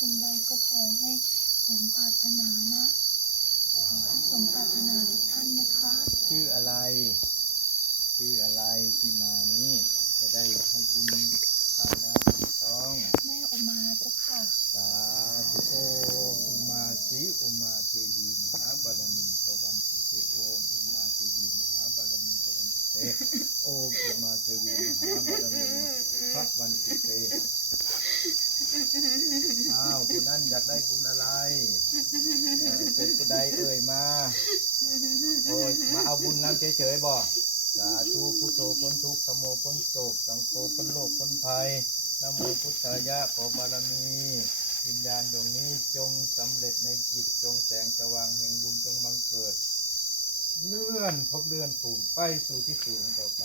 สิ่งใดก็ขอให้สมปรารถนานะขอให้สมปรารถนาทุกท่านนะคะ ชื่ออะไร ชื่ออะไรที่มานี้ จะได้ให้บุญฐานะถูกต้อง แม่อุมาเจ้าค่ะ สาธุโอมอุมาสีอุมาเทวีมหาบารมีพวันตุเตโอมอุมาเทวีมหาบารมีพวันตุเตโอมอุมาเทวีมหาบารมีพระวันตุเตอ้าวผู้นั้นอยากได้บุญอะไรเอ่อเป็นผู้ใดเอ่ยมาโอ้ยมาเอา บุญนั้นเฉยๆบ่สาธุพุทโธพ้นทุกข์ธรรมโมพ้นโศกสังโฆพ้นโลกพ้นภัยนโมพุทธายะขอบารมี วิญญาณดวงนี้จงสำเร็จในกิจจงแสงสว่างแห่งบุญจงบังเกิด เลื่อนพบเลื่อนถูมไปสู่ที่สูงต่อไป